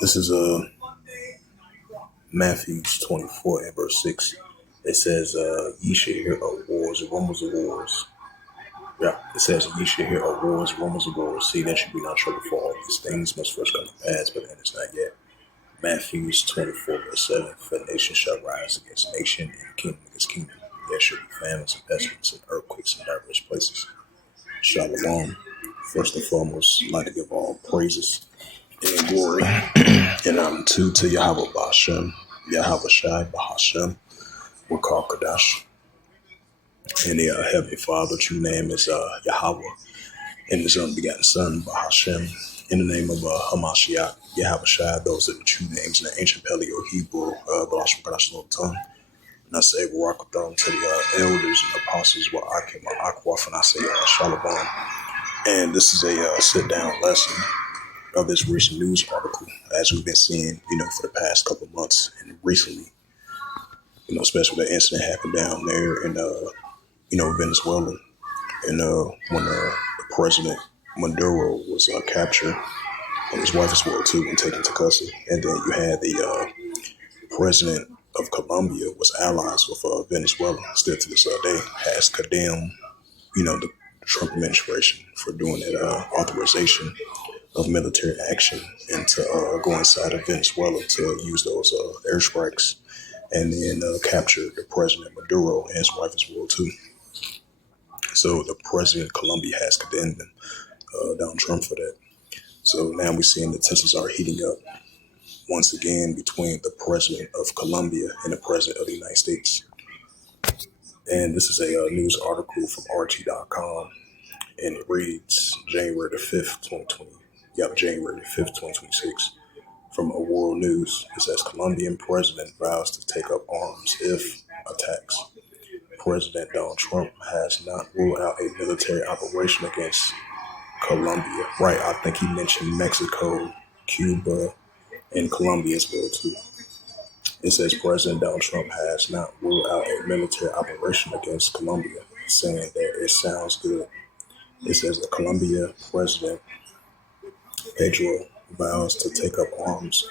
This is Matthew 24 and verse 6. It says, ye shall hear of wars and rumors of wars. Yeah, it says, ye shall hear of wars, rumors of wars. See, there should be no trouble, for all these things must first come to pass, but then it's not yet. Matthew 24 verse 7. For nation shall rise against nation, and kingdom against kingdom. There shall be famines and pestilence and earthquakes in diverse places. Shalom. First and foremost, I'd like to give all praises and glory and honor to Yahweh Ba'ashem, Yahweh Shai Ba'ashem, Wakar Kadash. And the Heavenly Father, true name is Yahweh, and His unbegotten Son, Bahashem, in the name of Hamashiach, Yahweh Shai. Those are the true names in the ancient Paleo Hebrew, Ba'ashem Kadash tongue. And I say, Barakathon to the elders and apostles, Wa'akim, Akwaf, and I say, Shalom. And this is a sit-down lesson of this recent news article, as we've been seeing, for the past couple of months, and recently, especially the incident happened down there in, Venezuela, and when the president Maduro was captured, and his wife as well too, and taken to custody, and then you had the president of Colombia was allies with Venezuela. Still to this day, has condemned, the Trump administration for doing that authorization of military action and to go inside of Venezuela to use those airstrikes, and then capture the president Maduro and his wife as well too. So the president of Colombia has condemned them, Donald Trump, for that. So now we're seeing the tensions are heating up once again between the president of Colombia and the president of the United States. And this is a news article from RT.com, and it reads January the 5th, 2020. January the 5th, 2026. From a World News, it says Colombian president vows to take up arms if attacks. President Donald Trump has not ruled out a military operation against Colombia. Right, I think he mentioned Mexico, Cuba, and Colombia as well too. It says President Donald Trump has not ruled out a military operation against Colombia, saying that it sounds good. It says the Colombia president Pedro vows to take up arms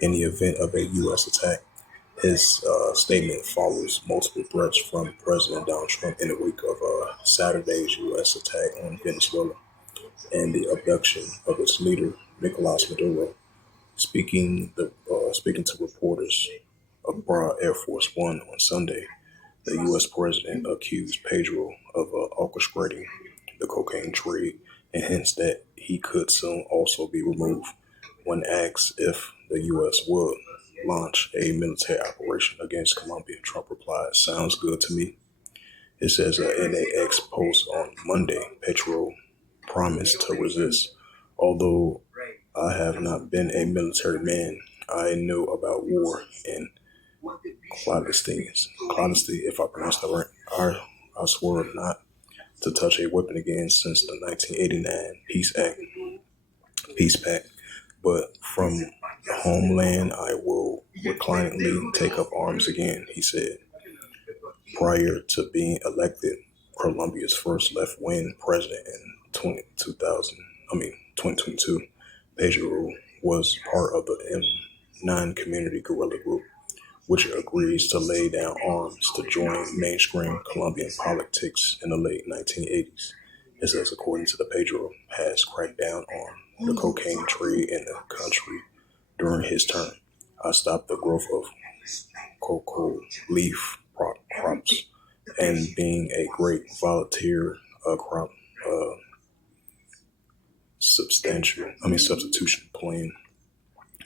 in the event of a U.S. attack. His statement follows multiple threats from President Donald Trump in the wake of Saturday's U.S. attack on Venezuela and the abduction of its leader, Nicolas Maduro. Speaking to reporters aboard Air Force One on Sunday, the U.S. president accused Pedro of orchestrating the cocaine trade and hints that he could soon also be removed. When asked if the U.S. would launch a military operation against Colombia, Trump replied, "Sounds good to me." It says in an X post on Monday, Pedro promised to resist. Although I have not been a military man, I know about war and clandestine, if I pronounce that right. I swear not to touch a weapon again since the 1989 Peace Pact. But from the homeland, I will recliningly take up arms again, he said. Prior to being elected Colombia's first left-wing president in 2022, Pedro was part of the M9 community guerrilla group, which agrees to lay down arms to join mainstream Colombian politics in the late 1980s. It says, according to the Pedro, has cracked down on the cocaine trade in the country during his term. I stopped the growth of cocoa leaf crops and being a great volunteer crop substitution plan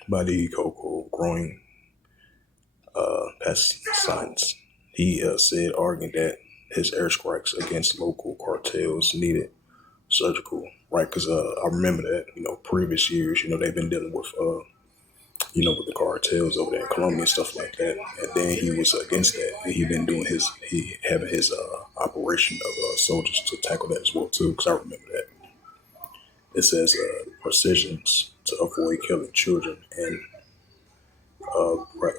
by the cocoa growing pesticides. He said, arguing that his airstrikes against local cartels needed surgical, right? Because I remember that, previous years, they've been dealing with, with the cartels over there in Colombia and stuff like that. And then he was against that. And he been doing having his operation of soldiers to tackle that as well too. Because I remember that. It says precisions to avoid killing children and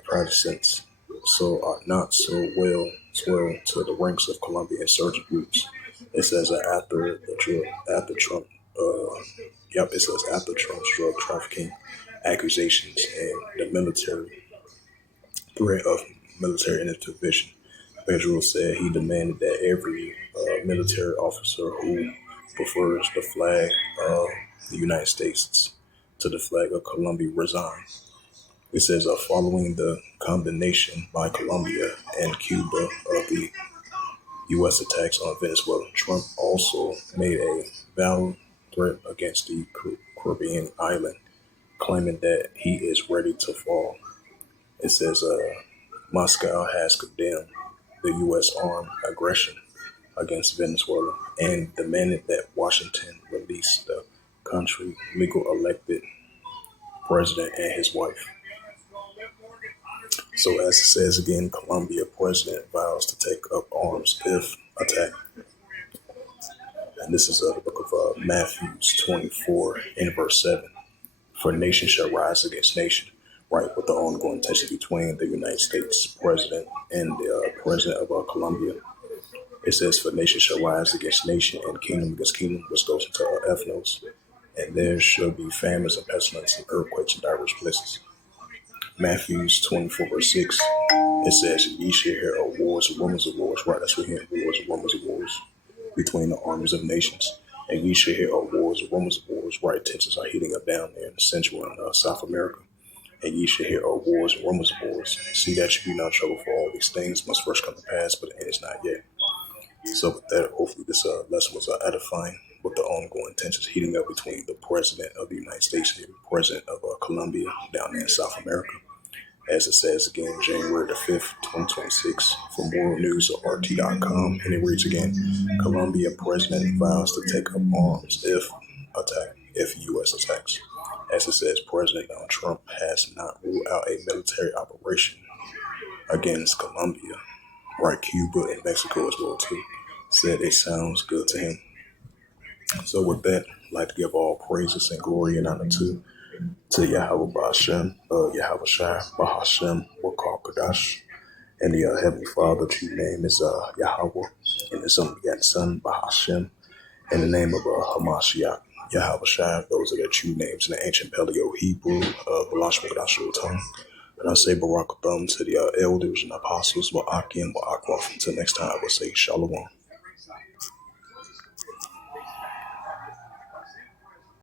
Protestants so are not so well swell to the ranks of Colombian insurgent groups. It says after Trump, it says after Trump's drug trafficking accusations and the military threat of military intervention, Pedro said he demanded that every military officer who prefers the flag of the United States to the flag of Colombia resign. It says, following the condemnation by Colombia and Cuba of the U.S. attacks on Venezuela, Trump also made a valid threat against the Caribbean island, claiming that he is ready to fall. It says, Moscow has condemned the U.S. armed aggression against Venezuela and demanded that Washington release the country's legal elected president and his wife. So, as it says again, Colombia president vows to take up arms if attacked. And this is the book of Matthew 24 in verse 7. For nation shall rise against nation, right, with the ongoing tension between the United States president and the president of Colombia. It says, for nation shall rise against nation and kingdom against kingdom, which goes into ethnos. And there shall be famines and pestilence and earthquakes in diverse places. Matthew 24 verse 6, it says, ye shall hear of wars and rumors of wars. Right, that's what we hear, wars and rumors of wars between the armies of nations. And ye shall hear of wars and rumors of wars. Right, tensions are heating up down there in Central and South America. And ye shall hear of wars and rumors of wars. See that you be not trouble, for all these things must first come to pass, but the end is not yet. So with that, hopefully this lesson was edifying with the ongoing tensions heating up between the president of the United States and the president of Colombia down there in South America. As it says again, January the 5th, 2026, for more news at RT.com. And it reads again, Colombia president vows to take up arms if U.S. attacks. As it says, President Donald Trump has not ruled out a military operation against Colombia. Right, Cuba and Mexico as well too. Said it sounds good to him. So with that, I'd like to give all praises and glory and honor to Yahweh Ba'Shem, Yahweh Shai, Bahashem, Wakar Kadash, and the Heavenly Father, true name is Yahweh, and His only begotten Son, Bahashem, in the name of Hamashiach, Yahweh Shai. Those are their true names in the ancient Paleo Hebrew, Balash Makadash tongue. And I say Barak Thumb to the elders and apostles, Ba'akim, Ba'akwaf. Until next time, I will say Shalom.